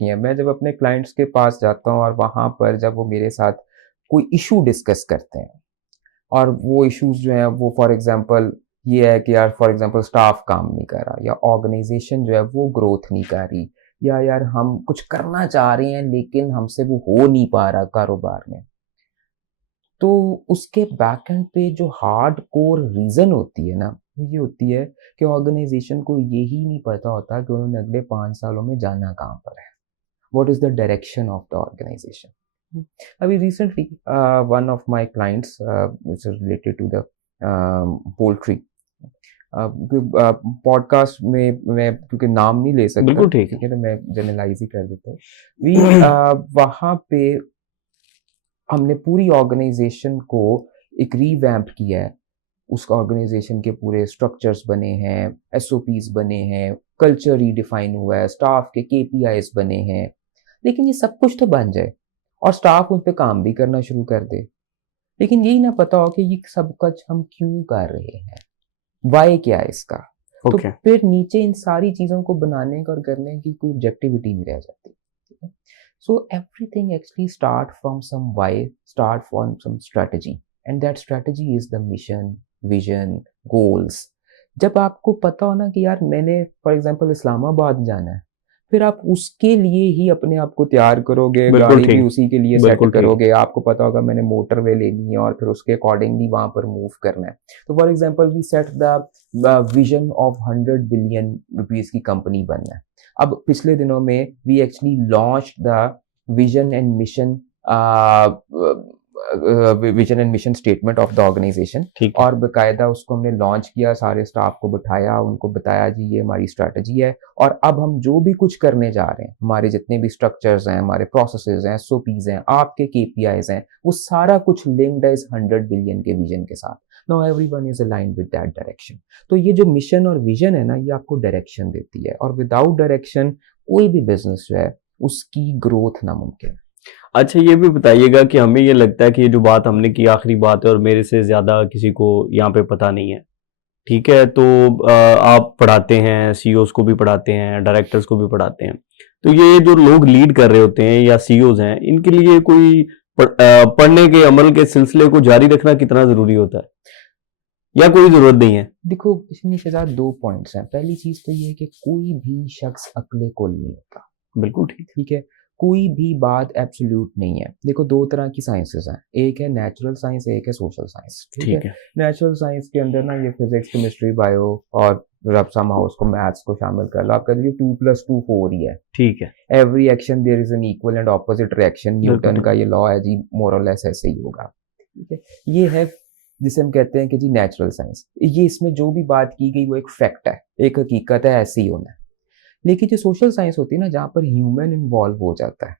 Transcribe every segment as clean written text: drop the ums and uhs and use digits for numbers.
मैं जब अपने क्लाइंट्स के पास जाता हूँ और वहाँ पर जब वो मेरे साथ कोई इशू डिस्कस करते हैं और वो इश्यूज जो हैं वो फॉर एग्जांपल ये है कि यार फॉर एग्जांपल स्टाफ काम नहीं कर रहा या ऑर्गेनाइजेशन जो है वो ग्रोथ नहीं कर रही या यार हम कुछ करना चाह रहे हैं लेकिन हमसे वो हो नहीं पा रहा कारोबार में, तो उसके बैक एंड पे जो हार्ड कोर रीज़न होती है ना, वो ये होती है कि ऑर्गेनाइजेशन को यही नहीं पता होता कि उन्होंने अगले 5 सालों में जाना कहाँ पर है। What is the direction of the organisation. अभी recently one of my clients which is related to the poultry, podcast में मैं क्योंकि नाम नहीं ले सकता, बिल्कुल ठीक ठीक है, तो मैं जनरलाइज़ ही कर देता हूँ। वहाँ पे हमने पूरी ऑर्गेनाइजेशन को एक रीवैम्प किया है। उस ऑर्गेनाइजेशन के पूरे स्ट्रक्चर्स बने हैं, एसओपीज़ बने हैं, कल्चर रीडिफाइन हुआ है, स्टाफ के केपीआईज़ बने हैं। लेकिन ये सब कुछ तो बन जाए और स्टाफ उन पे काम भी करना शुरू कर दे। लेकिन यही ना पता हो कि ये सब कुछ हम क्यों कर रहे हैं? व्हाय क्या है इसका? तो ओके। फिर नीचे इन सारी चीज़ों को बनाने का और करने की कोई ऑब्जेक्टिविटी नहीं रह जाती। ठीक है? So everything actually start from some why, start from some strategy, and that strategy is the mission, vision, goals. जब आपको पता हो ना कि यार मैंने फॉर एग्जांपल इस्लामाबाद जाना है, फिर आप उसके लिए ही अपने आप को तैयार करोगे, बिल्कुल गाड़ी भी ठीक। उसी के लिए सेट बिल्कुल ठीक। करोगे, आपको पता होगा मैंने मोटरवे लेनी है और फिर उसके अकॉर्डिंगली वहाँ पर मूव करना है। तो for example we set the vision of 100 billion rupees की कंपनी बनना है। अब पिछले दिनों में we actually launch the vision and mission vision and mission statement of the organisation, ठीक है। और बकायदा उसको हमने लॉन्च किया, सारे स्टाफ को बिठाया, उनको बताया जी ये हमारी स्ट्रैटेजी है और अब हम जो भी कुछ करने जा रहे हैं, हमारे जितने भी स्ट्रक्चर्स हैं, हमारे प्रोसेसेस हैं, एसओपीज हैं, आपके केपीआईज हैं, वो सारा कुछ लिंक्ड है इस 100 बिलियन के विजन के साथ। Now everyone is aligned with that direction. तो ये जो मिशन और विजन है ना, ये आपको डायरेक्शन देती है और विदाउट डायरेक्शन कोई भी बिजनेस जो है उसकी ग्रोथ नामुमकिन है। अच्छा, ये भी बताइएगा कि हमें ये लगता है कि ये जो बात हमने की आखिरी बात है और मेरे से ज़्यादा किसी को यहाँ पे पता नहीं है, ठीक है? तो आप पढ़ाते हैं, सीईओज़ को भी पढ़ाते हैं, डायरेक्टर्स को भी पढ़ाते हैं। तो ये जो लोग लीड कर रहे होते हैं या सीईओज़ हैं, इनके लिए कोई पढ़ने के अमल के सिलसिले को जारी रखना कितना ज़रूरी होता है? या कोई ज़रूरत नहीं है? देखो इसमें शायद 2 पॉइंट्स हैं। पहली चीज़ तो ये है कि कोई भी शख्स अक्ल कुल नहीं होता। बिल्कुल ठीक। ठीक है? कोई भी बात एब्सोल्यूट नहीं है। देखो 2 तरह की साइंसेज़ हैं, एक है नेचुरल साइंस, एक है सोशल साइंस, ठीक है? ठीक है। नेचुरल साइंस के अंदर ना ये फिज़िक्स, केमिस्ट्री, बायो और आप समहाउ उसको मैथ्स को शामिल कर लो, आप कह लीजिए 2 + 2 4 ही है। ठीक है। Every action there is an equal and opposite reaction, बिल्कुल न्यूटन ठीक। का ये लॉ है जी, मोर और लेस ऐसे ही होगा। ठीक है? ये है जिसे हम कहते हैं कि जी नेचुरल साइंस। ये इसमें जो भी बात की गई वो एक फैक्ट है, एक हकीकत है, ऐसे ही होना है। लेकिन जो सोशल साइंस होती है ना, जहाँ पर ह्यूमन इन्वॉल्व हो जाता है,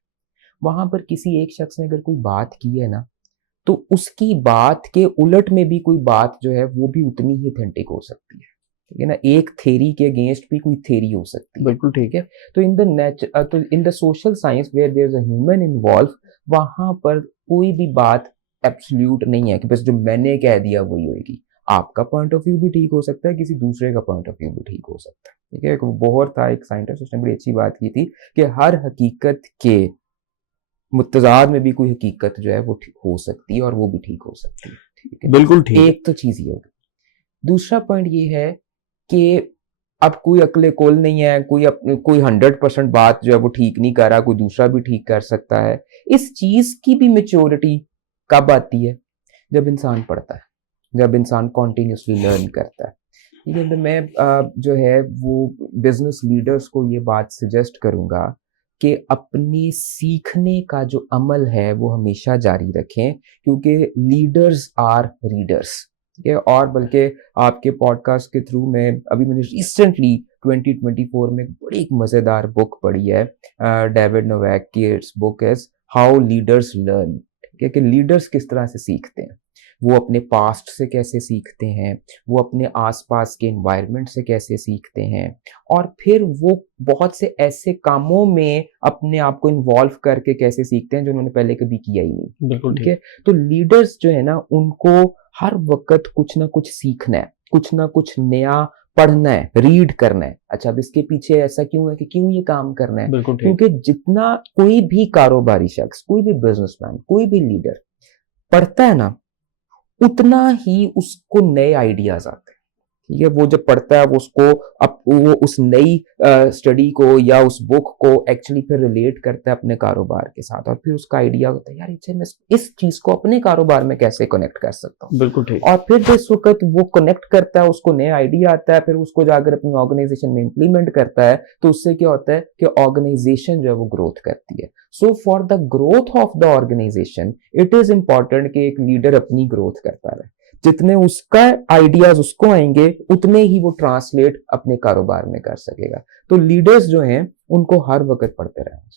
वहाँ पर किसी एक शख्स ने अगर कोई बात की है ना, तो उसकी बात के उलट में भी कोई बात जो है वो भी उतनी ही ऑथेंटिक हो सकती है। ठीक है ना? एक थ्योरी के अगेंस्ट भी कोई थ्योरी हो सकती है। बिल्कुल ठीक ठीक। है? तो in the social science where there is a human involve, वहाँ पर कोई भी बात एब्सोल्यूट नहीं है कि बस जो मैंने कह दिया वही होएगी। आपका पॉइंट ऑफ व्यू भी ठीक हो सकता है, किसी दूसरे का पॉइंट ऑफ व्यू भी ठीक हो सकता है। ठीक है? एक बोहर था, एक साइंटिस्ट, उसने बड़ी अच्छी बात की थी कि हर हकीकत के मुत्तज़ाद में भी कोई हकीकत जो है वो हो सकती है और वो भी ठीक हो सकती है। ठीक है? बिल्कुल ठीक। एक तो चीज़ ये होगी। दूसरा पॉइंट ये है कि अब कोई अक्ल कुल नहीं है, कोई 100% बात जो है वो ठीक नहीं कर रहा, कोई दूसरा भी ठीक कर सकता है। इस चीज़ की भी मैच्योरिटी कब आती है? जब इंसान पढ़ता है, जब इंसान कंटिन्यूअसली लर्न करता है। ठीक है? तो मैं जो है वो बिज़नेस लीडर्स को ये बात सजेस्ट करूँगा कि अपने सीखने का जो अमल है वो हमेशा जारी रखें, क्योंकि लीडर्स आर रीडर्स। ठीक है? और बल्कि आपके पॉडकास्ट के थ्रू मैं अभी मैंने रिसेंटली 2024 में एक बड़ी एक मज़ेदार बुक पढ़ी है, डेविड नोवेक की। It's book is how leaders learn. ठीक है? कि लीडर्स किस तरह से सीखते हैं, वो अपने पास्ट से कैसे सीखते हैं, वो अपने आसपास के एनवायरनमेंट से कैसे सीखते हैं, और फिर वो बहुत से ऐसे कामों में अपने आप को इन्वॉल्व करके कैसे सीखते हैं जो उन्होंने पहले कभी किया ही नहीं। बिल्कुल ठीक ठीक। है? तो लीडर्स जो है ना, उनको हर वक़्त कुछ ना कुछ सीखना है, कुछ ना कुछ नया पढ़ना है, रीड करना है। अच्छा, अब इसके पीछे ऐसा क्यों है कि क्यों ये काम करना है? बिल्कुल ठीक। क्योंकि जितना कोई भी कारोबारी शख्स, कोई भी बिजनेसमैन, कोई भी लीडर पढ़ता है ना, उतना ही उसको नए आइडियाज आते हैं। ठीक है, वो जब पढ़ता है वो उसको अब वो उस नई स्टडी को या उस बुक को एक्चुअली फिर रिलेट करता है अपने कारोबार के साथ, और फिर उसका आइडिया होता है यार इसे मैं इस चीज को अपने कारोबार में कैसे कनेक्ट कर सकता हूँ। बिल्कुल ठीक। और फिर जिस वक्त वो कनेक्ट करता है, उसको नया आइडिया आता है, फिर उसको जाकर अपनी ऑर्गेनाइजेशन में इंप्लीमेंट करता है, तो उससे क्या होता है कि ऑर्गेनाइजेशन जो है वो ग्रोथ करती है। So for the growth of the organisation it is important कि एक लीडर अपनी ग्रोथ करता रहे। जितने उसका आइडियाज उसको आएंगे उतने ही वो ट्रांसलेट अपने कारोबार में कर सकेगा। तो लीडर्स जो हैं उनको हर वक्त पढ़ते रहना चाहिए।